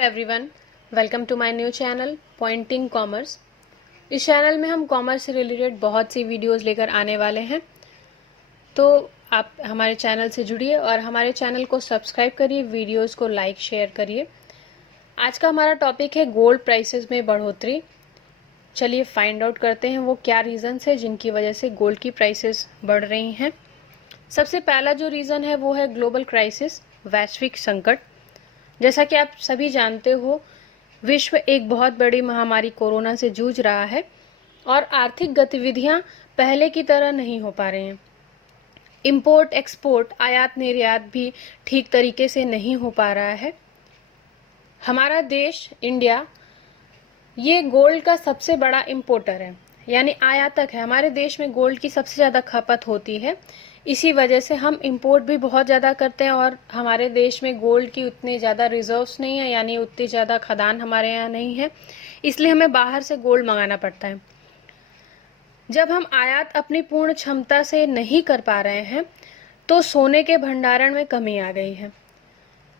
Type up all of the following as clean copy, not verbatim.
Everyone, welcome to my new channel pointing commerce. इस चैनल में हम कॉमर्स से रिलेटेड बहुत सी वीडियोस लेकर आने वाले हैं, तो आप हमारे चैनल से जुड़िए और हमारे चैनल को सब्सक्राइब करिए, वीडियोस को लाइक शेयर करिए। आज का हमारा टॉपिक है गोल्ड प्राइसेस में बढ़ोतरी। चलिए फाइंड आउट करते हैं वो क्या रीज़न्स है जिनकी वजह से गोल्ड की प्राइसेस बढ़ रही हैं। सबसे पहला जो रीज़न है वो है ग्लोबल क्राइसिस, वैश्विक संकट। जैसा कि आप सभी जानते हो, विश्व एक बहुत बड़ी महामारी कोरोना से जूझ रहा है और आर्थिक गतिविधियां पहले की तरह नहीं हो पा रही हैं। इंपोर्ट एक्सपोर्ट, आयात निर्यात भी ठीक तरीके से नहीं हो पा रहा है। हमारा देश इंडिया ये गोल्ड का सबसे बड़ा इंपोर्टर है, यानी आयातक है। हमारे देश में गोल्ड की सबसे ज़्यादा खपत होती है, इसी वजह से हम इंपोर्ट भी बहुत ज़्यादा करते हैं और हमारे देश में गोल्ड की उतने ज़्यादा रिजर्व्स नहीं है, यानी उतनी ज़्यादा खदान हमारे यहाँ नहीं है, इसलिए हमें बाहर से गोल्ड मंगाना पड़ता है। जब हम आयात अपनी पूर्ण क्षमता से नहीं कर पा रहे हैं तो सोने के भंडारण में कमी आ गई है,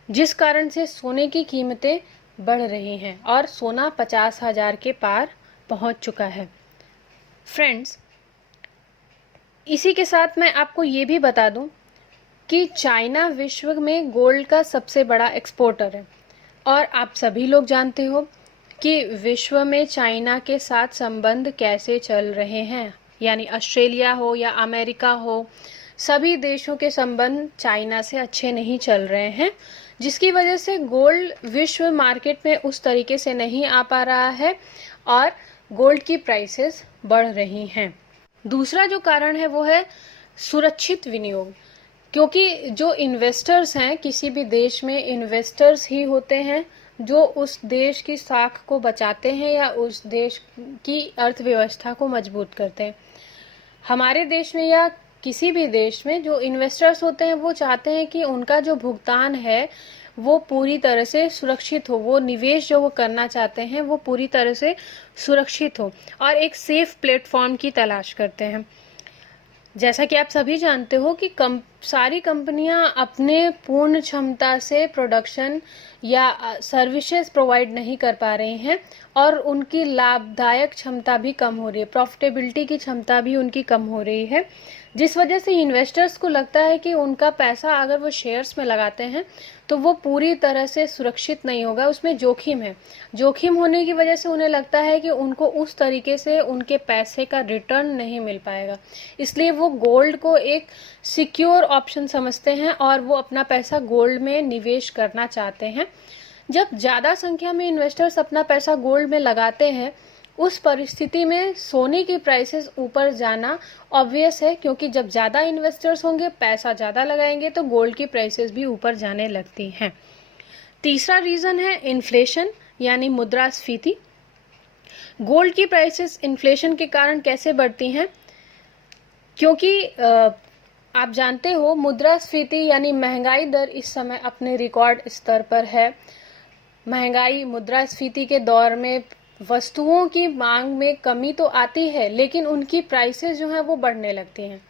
जिस कारण से सोने की कीमतें बढ़ रही हैं और सोना 50,000 के पार पहुंच चुका है। फ्रेंड्स, इसी के साथ मैं आपको ये भी बता दूं कि चाइना विश्व में गोल्ड का सबसे बड़ा एक्सपोर्टर है और आप सभी लोग जानते हो कि विश्व में चाइना के साथ संबंध कैसे चल रहे हैं, यानी ऑस्ट्रेलिया हो या अमेरिका हो, सभी देशों के संबंध चाइना से अच्छे नहीं चल रहे हैं, जिसकी वजह से गोल्ड विश्व मार्केट में उस तरीके से नहीं आ पा रहा है और गोल्ड की प्राइसेस बढ़ रही हैं। दूसरा जो कारण है वो है सुरक्षित विनियोग, क्योंकि जो इन्वेस्टर्स हैं, किसी भी देश में इन्वेस्टर्स ही होते हैं जो उस देश की साख को बचाते हैं या उस देश की अर्थव्यवस्था को मजबूत करते हैं। हमारे देश में या किसी भी देश में जो इन्वेस्टर्स होते हैं वो चाहते हैं कि उनका जो भुगतान है वो पूरी तरह से सुरक्षित हो, वो निवेश जो वो करना चाहते हैं वो पूरी तरह से सुरक्षित हो और एक सेफ प्लेटफॉर्म की तलाश करते हैं। जैसा कि आप सभी जानते हो कि सारी कंपनियां अपने पूर्ण क्षमता से प्रोडक्शन या सर्विसेज प्रोवाइड नहीं कर पा रही हैं और उनकी लाभदायक क्षमता भी कम हो रही है, प्रॉफिटेबिलिटी की क्षमता भी उनकी कम हो रही है, जिस वजह से इन्वेस्टर्स को लगता है कि उनका पैसा अगर वो शेयर्स में लगाते हैं तो वो पूरी तरह से सुरक्षित नहीं होगा, उसमें जोखिम है। जोखिम होने की वजह से उन्हें लगता है कि उनको उस तरीके से उनके पैसे का रिटर्न नहीं मिल पाएगा, इसलिए वो गोल्ड को एक सिक्योर ऑप्शन समझते हैं और वो अपना पैसा गोल्ड में निवेश करना चाहते हैं। जब ज़्यादा संख्या में इन्वेस्टर्स अपना पैसा गोल्ड में लगाते हैं, उस परिस्थिति में सोने की प्राइसेस ऊपर जाना ऑब्वियस है, क्योंकि जब ज़्यादा इन्वेस्टर्स होंगे, पैसा ज़्यादा लगाएंगे तो गोल्ड की प्राइसेस भी ऊपर जाने लगती हैं। तीसरा रीज़न है इन्फ्लेशन, यानी मुद्रास्फीति। गोल्ड की प्राइसेस इन्फ्लेशन के कारण कैसे बढ़ती हैं? क्योंकि आप जानते हो मुद्रास्फीति यानी महंगाई दर इस समय अपने रिकॉर्ड स्तर पर है। महंगाई मुद्रास्फीति के दौर में वस्तुओं की मांग में कमी तो आती है, लेकिन उनकी प्राइसेस जो हैं वो बढ़ने लगती हैं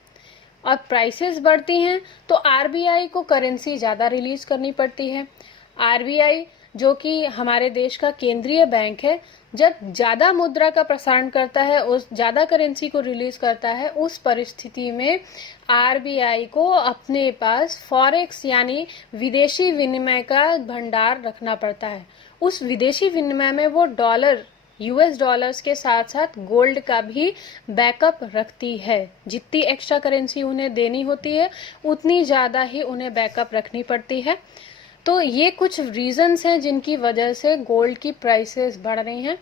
और प्राइसेस बढ़ती हैं तो आरबीआई को करेंसी ज़्यादा रिलीज करनी पड़ती है। आरबीआई जो कि हमारे देश का केंद्रीय बैंक है, जब ज़्यादा मुद्रा का प्रसारण करता है, उस ज़्यादा करेंसी को रिलीज करता है, उस परिस्थिति में आरबीआई को अपने पास फॉरेक्स यानी विदेशी विनिमय का भंडार रखना पड़ता है। उस विदेशी विनिमय में वो डॉलर, यूएस डॉलर्स के साथ साथ गोल्ड का भी बैकअप रखती है। जितनी एक्स्ट्रा करेंसी उन्हें देनी होती है उतनी ज़्यादा ही उन्हें बैकअप रखनी पड़ती है। तो ये कुछ रीजंस हैं जिनकी वजह से गोल्ड की प्राइसेस बढ़ रही हैं।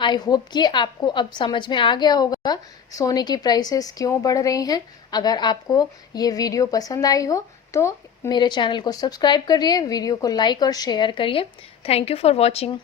आई होप कि आपको अब समझ में आ गया होगा सोने की प्राइसेस क्यों बढ़ रही हैं। अगर आपको ये वीडियो पसंद आई हो तो मेरे चैनल को सब्सक्राइब करिए, वीडियो को लाइक और शेयर करिए। Thank you for watching.